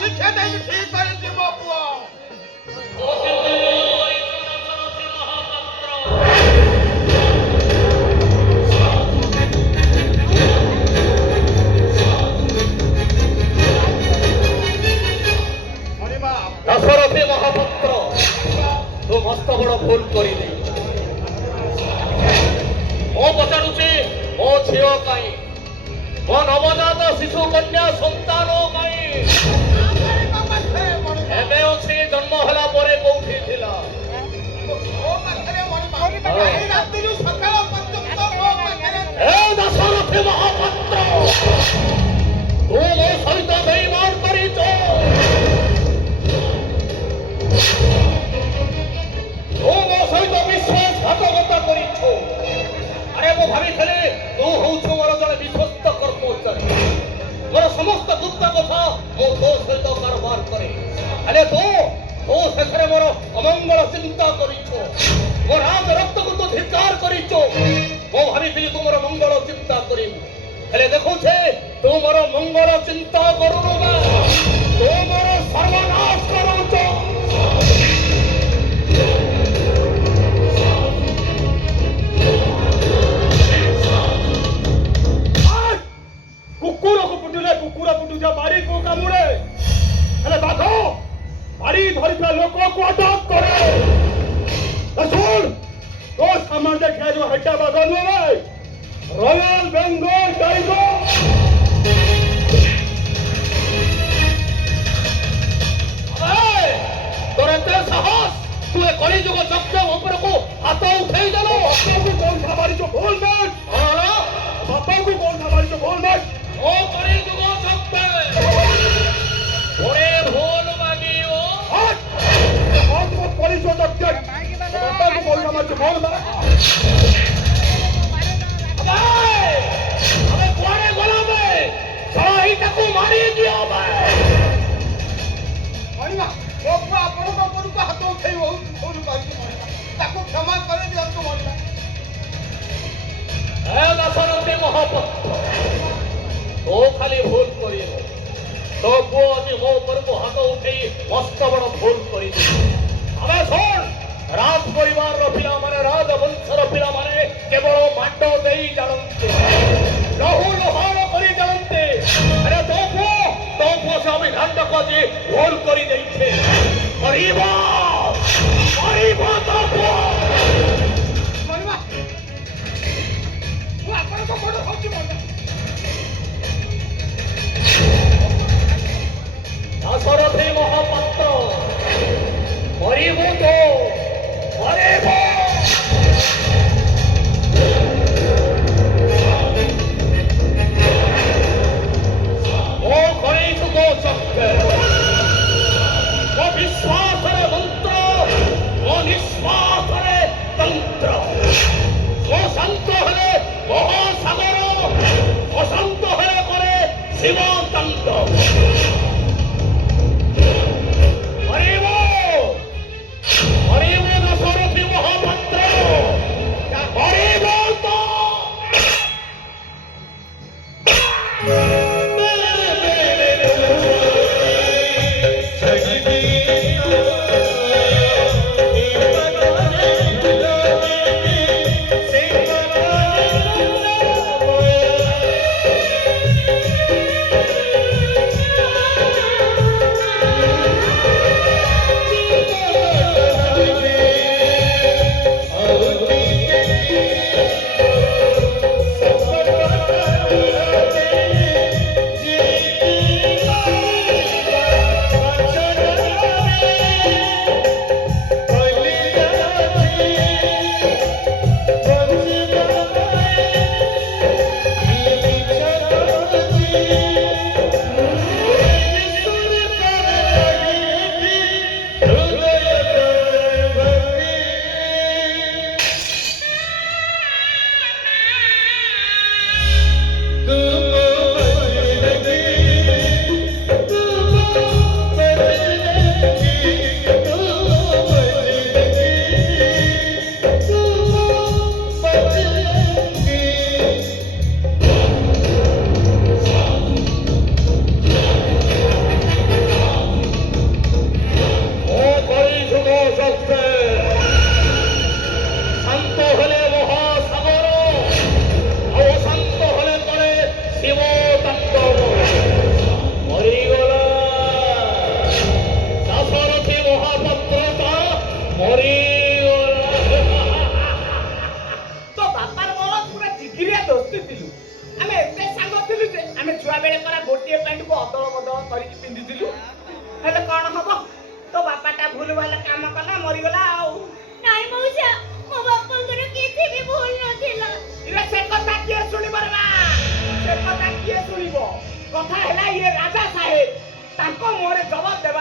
ଶିକ୍ଷା ଦେଇକି ଠିକ କରିଛି ମୋ ପୁଅ। ଦଶରଥୀ ମହାପାତ୍ର ତୁ ମସ୍ତ ବଡ଼ ଭୁଲ କରିଲି। ମୁଁ ପଚାରୁଛି ମୋ ଝିଅ ପାଇଁ, ମୋ ନବଜାତ ଶିଶୁ କନ୍ୟା ସନ୍ତାନ ପାଇଁ ଏବେ ଅଛି, ଜନ୍ମ ହେଲା ପରେ କୋଉଠି ଥିଲା? ଏ ଦଶରଥୀ ମହାପାତ୍ର ତୁ ମୋ ସହିତ ବେଇମାନ କରିଛ। ତୁ ମୋ ସହିତ ବିଶ୍ୱାସଘାତକତା କରିଛୁ। ଆରେ ମୁଁ ଭାବିଥିଲି ତୁ ହଉଛୁ ମୋର ଜଣେ ବିଶ୍ୱସ୍ତ କର୍ମଚାରୀ, ମୋର ସମସ୍ତ ଗୁପ୍ତ କଥା ମୁଁ ତୋ ସହିତ କାରବାର କରେ। ହେଲେ ତୁ ଶେଷରେ ମୋର ଅମଙ୍ଗଳ ଚିନ୍ତା କରିଛୁ, ମୋ ରାଜ ରକ୍ତକୁ ତୁ ଧିକ୍କାର କରିଛୁ। ମୁଁ ଭାବିଥିଲି ତୁ ମୋର ମଙ୍ଗଳ ଚିନ୍ତା କରିବୁ, ହେଲେ ଦେଖୁଛେ ତୁ ମୋର ମଙ୍ଗଳ ଚିନ୍ତା କରୁନୁ ବା ତୁ ମୋର ସର୍ବନାଶ କରୁଛୁ। କୁକୁରକୁ ପୁଟିଲେ କୁକୁର ପୁଟୁଛ, ବାଡ଼ି କୁ କାମୁଡ଼େ, ହେଲେ ବାଘ ବାଡ଼ି ଧରିଥିବା ଲୋକକୁ ଅଟକ କରେ। ଶୁଣ, ତୋ ସାମାନ ଦେଖିବା ଯୋଉ ହେଟା ବାଘ ନୁହେଁ ଭାଇ, ରୟାଲ ବେଙ୍ଗଲ ଟାଇଗର। ତୋର ଏତେ ସାହସ, ତୁ ଏ କଳିଯୁଗ ଯଜ୍ଞ ଉପରକୁ ହାତ ଉଠେଇ ଦେଲୁ। ବାପାକୁ କଣ ଭାବାରିଛ ଭୁଲ ନାଇଁ, ବାପାକୁ କଣ ଭାବାରିଛ ଭୁଲ ନାଇଁ। ଓ କଳିଯୁଗ ଯଜ୍ଞ ওরে ভুল মাগিও বাপাକୁ କଣ ଭାବାରିଛ ଭୁଲ ନାଇଁ। ଆମେ କୁଆଡେ ଗଲା ବେ? ସାରା ଏଇଟାକୁ ମାରି ଦିଅ ବେ। ମୋ ପୁଅ ଆପଣଙ୍କ ଉପରକୁ ହାତ ଉଠେଇ ଭୁଲ କରିଛି, ତାକୁ କ୍ଷମା କରି ଦିଅନ୍ତୁ। ମଣିମା ଏ ଦଶରଥୀ ମହାପାତ୍ର ତୁ ଖାଲି ଭୁଲ କରିବୁ, ତୋ ପୁଅ ଆଜି ମୋ ଉପରକୁ ହାତ ଉଠେଇ ମସ୍ତ ବଡ଼ ଭୁଲ କରିଛି। ଆମେ ଶୁଣ, ରାଜ ପରିବାରର ପିଲାମାନେ, ରାଜବଂଶର ପିଲାମାନେ କେବଳ ମାଣ୍ଡ ଦେଇ ଜାଣନ୍ତି, ଲହୁ ଲୋହାଣ କରି ଜାଣନ୍ତି। ଆରେ ତୋ ପୁଅ ସେ ଅଭିଧାନଟାକୁ ଆଜି ଭୁଲ କରି ଦେଇଛେ। କରିବ ତୋ ପୁଅ। ମଣିମା ମୁଁ ଆପଣଙ୍କ ଗୋଡ଼ ହଉଛି ମଣିମା। ଦଶରଥୀ ମହାପାତ୍ର କରିବୁ ତ କରିବ। ଓ କଳିଯୁଗ ଚକ୍ର ଦୋସ୍ତି ଥିଲୁ ଆମେ ଏତେ ସାଙ୍ଗ ଥିଲୁ ଯେ ଆମେ ଛୁଆ ବେଳେ କରା ଗୋଟିଏ ପ୍ୟାଣ୍ଟକୁ ଅଦଳ ବଦଳ କରିକି ପିନ୍ଧିଥିଲୁ ହେଲେ କଣ ହବ ତୋ ବାପାଟା ଭୁଲ ଭଲ କାମ କଲା ମରିଗଲା ଆଉ ନାଇଁ ମଉସା ମୋ ବାପାଙ୍କର କିଛି ବି ଭୁଲ ନଥିଲା। ଇରେ ସେ କଥା କିଏ ଶୁଣିବ ରେ ମା ସେ କଥା କିଏ ଶୁଣିବ କଥା ହେଲା ଇଏ ରାଜା ସାହେବ ତାଙ୍କ ମୁହଁରେ ଜବାବ ଦେବା